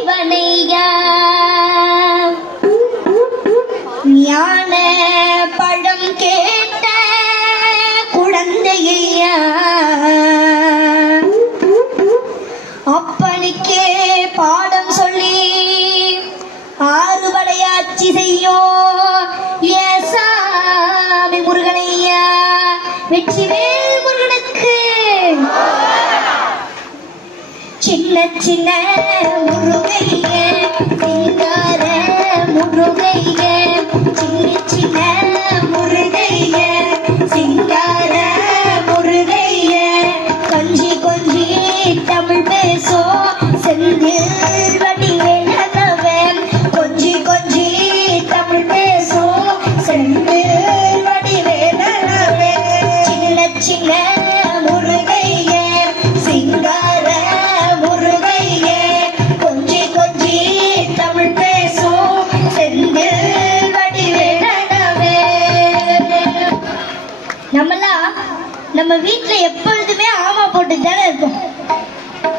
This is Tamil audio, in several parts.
இவனையா ஞான பழம் கேட்ட குழந்தையா அப்பனுக்கே பாடம் சொல்லி ஆறுபடையாட்சி செய்யும் ஏசாமி முருகனையா வெற்றிவேல் முருகனுக்கு சின்ன சின்ன முருகைய சிங்கார முருகைய சின்ன சின்ன முருகைய சிங்கார முருகைய கொஞ்சி கொஞ்சி தமிழ் பேசும் செந்தில் வடிவேலவன் கொஞ்சி கொஞ்சி தமிழ் பேசும் செந்தில் வடிவேலவன் சின்ன சின்ன முருகைய சிங்கார முருகைய கொஞ்சி கொஞ்சி தமிழ் பேசும் செந்தில் வடிவேலவன். நம்மலாம் நம்ம வீட்டுல எப்பொழுதுமே ஆமா போட்டு தானே இருப்போம்.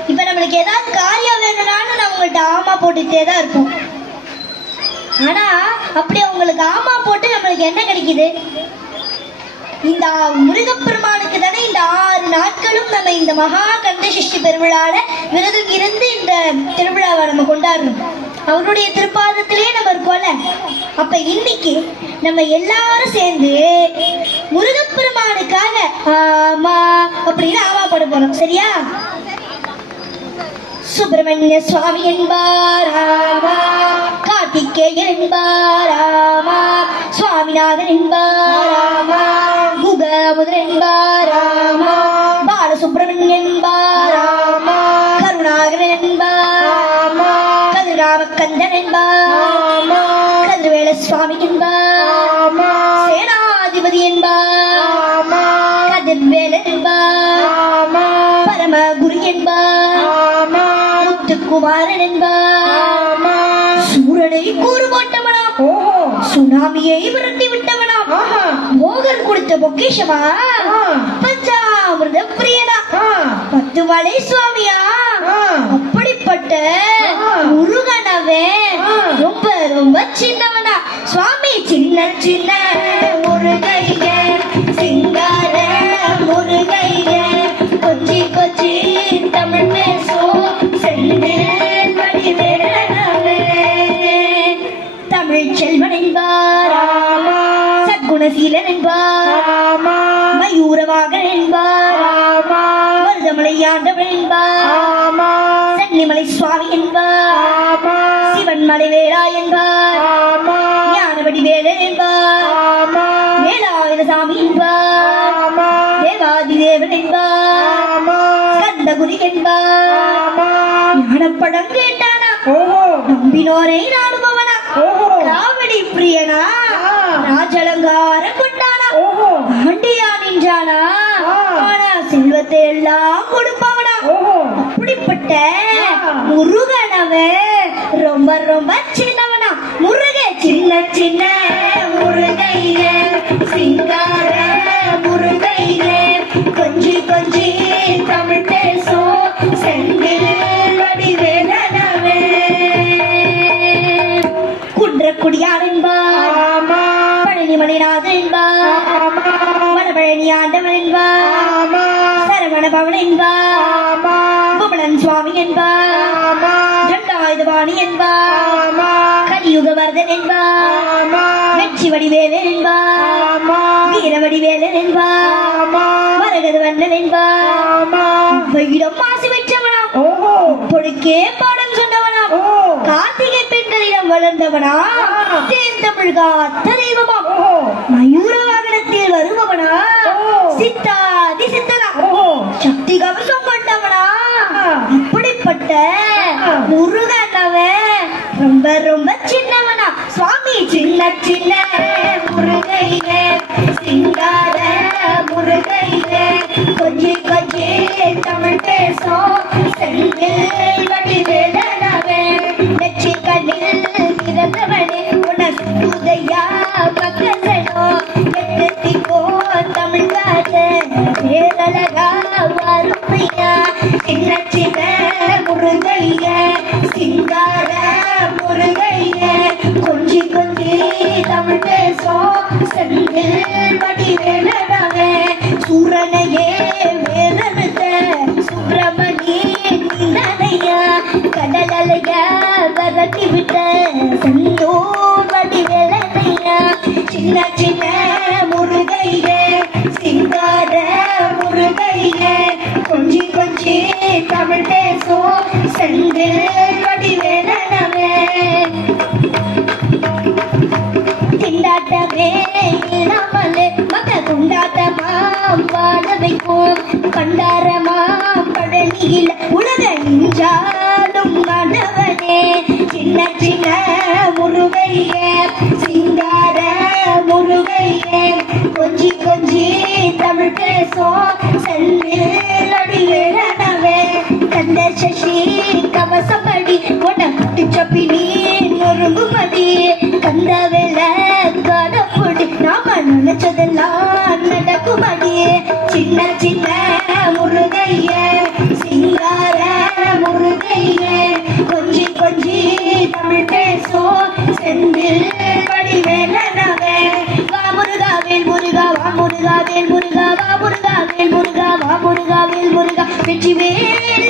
இப்ப நம்மளுக்கு ஏதாவது காரியம் வேணும்னாலும் நம்ம உங்கள்கிட்ட ஆமா போட்டுட்டே தான் இருப்போம். ஆனா அப்படி உங்களுக்கு ஆமா போட்டு நம்மளுக்கு என்ன கிடைக்குது? இந்த முருகப்பெருமானுக்கு தானே இந்த 6 நாட்களும் நம்ம இந்த மகா கந்த சஷ்டி பெருவிழால விரதம் இருந்து இந்த திருவிழாவை நம்ம கொண்டாடுறோம். அவருடைய திருப்பாதத்திலேயே நம்ம இருக்கோம்ல. அப்ப இன்னைக்கு நம்ம எல்லாரும் சேர்ந்து முருகப்பெருமானுக்காக ஆமா அப்படின்னு ஆமா போட போறோம். சரியா? சுப்பிரமணிய சுவாமி என்பார் ஆமா, கார்த்திகேயன் என்பார் ஆமா, சுவாமிநாதன் என்பார் ஆமா, குகமுதன் என்பார் ஆமா, பாலசுப்பிரமணியன் என்பார் ஆமா, கருணாகரன் என்பார் ஆமா, கதிராமக்கந்தன் என்பார் ஆமா, கதிர்வேல சுவாமி என்பார் ஆமா, சேனாதிபதி என்பார் ஆமா, கதிர்வேலன் என்பார் ஆமா, பரமகுரு என்பார் ஆமா, முத்துக்குமாரன் என்பார், சூரனை கூறு போட்டவனா, சுனாமியை விரட்டி விட்டவனா, மோகர் கொடுத்த பொக்கிஷமா, பஞ்சாமிர்த பிரியனா, 10 மலை சுவாமியா, அப்படிப்பட்ட முருகனவே ரொம்ப ரொம்ப சின்னவனா. சுவாமி சின்ன சின்ன முருகைய சிங்கார முருகைய கொஞ்சி கொஞ்சி தமிழ் பேசும் செந்தில் வடிவேலவன் தமிழ் செல்வன் என்பார் ஆமா, சத்குணசீலன் என்பார் ஆமா, மயூரவாகன் என்பார் ஆமா, மருதமலை ஆண்டவன் என்பார் ஆமா, சன்னிமலை சுவாமி என்பார் ஆமா, சிவன் மலைவேளா என்பார் ஆமா, ஞானவடிவேலன் என்பார் ஆமா, வேலாயுத சாமி என்பார் ஆமா, தேவாதி தேவன் என்பார் ஆமா, கந்தகுரி என்பார் ஆமா, ஞானப்படம் கேட்டானா, நம்பினோரை நாடுபவனா, காவடி பிரியனா, ராஜலங்கார கொண்டானா, ஆண்டியா நின்றானா, ஆனா செல்வத்தை எல்லாம் கொடுப்பவனா. அப்படிப்பட்ட முருகனவன் ரொம்ப ரொம்ப சின்னவனா. முருக சின்ன சின்ன முருகைய சிங்கார முருகைய கொஞ்சி கொஞ்சி தமிழ் பேசும் செந்தில் வடிவேலவன் குன்றக்குடியார் என்பார் ஆமா, பழனிமலைநாதன் என்பார் ஆமா, வடபழனி ஆண்டவன் என்பார் ஆமா, சரவண பவன் என்பார் ஆமா, புவனன் சுவாமி என்பார் ஆமா, ஜண்டாயுதபாணி என்பார் ஆமா, கலியுகவர்தன் என்பார் ஆமா, வெற்றி வடிவேலன் என்பார் ஆமா, வீரவடிவேலன் என்பார் ஆமா, மரகதவண்ணன் என்பார் ஆமா, வைடம் மாசி பெற்றவனா, பொழுக்கே பாடம் சொன்னவனா, கார்த்திகை பெண்களிடம் வளர்ந்தவனா, தேர்ந்தமிழ் காத்த தெய்வமா, மயூர வாகனத்தில் வருபவனா, சித்தாதி சித்தனா, சக்தி கவசம் கொண்டவனா. அப்படிப்பட்ட முருகனவன் ரொம்ப ரொம்ப சின்னவனா. சுவாமி சின்ன சின்ன முருகைய சிங்கார முருகைய கொஞ்சி கொஞ்சி தமிழ் பேசும் செந்தில் வடிவேலவன் நெற்றி கண்ணில் பிறந்தவனே உனக்குதையா பக்கசனோ எட்டத்திக்கோ தமிழ் காட்ட பேரழகா வரும் சின்ன சின்ன முருகை முருகைய சிங்கார முருகைய கொஞ்சி கொஞ்சி தமிழ் பேசும் செந்தில் வடிவேலனாவே சூரனையே வேதனத்த சுப்பிரமணி நின்னையா கடல் அலைய வரட்டி விட்ட செந்தூர் வடிவேலனையா சின்ன சின்ன முருகைய சிங்கார முருகைய கொஞ்சி கொஞ்சி தமிழ் பேசும் செந்தில் வடிவேலனாவே திண்டாட்டமே இல்லாமலே மக கொண்டாட்டமாம் வாழ வைக்கும் பண்டாரமாம் பழனியில் உலக நின்றாலும் மனவனே சின்ன சின்ன முருகைய சிங்கார முருகைய கொஞ்சி கொஞ்சி தமிழ் பேசும் செல்லில் அடிவேலனவே கந்த சசி கவசப்படி உன குட்டிச்சப்பினி நொறுங்குமடி கந்த வேலை கடப்புடி நாம நினைச்சதெல்லாம் நடக்குமடி சின்ன சின்ன முருகைய சிங்கார முருகைய கொஞ்சி கொஞ்சி தமிழ் பேசும் செந்தில் வடிவேலனவே வா முருகாவேல் முருகா வா முருகாவேல் முருகா வா முருகாவேல் முருகா வா முருகாவேல் முருகா வெற்றிவேல்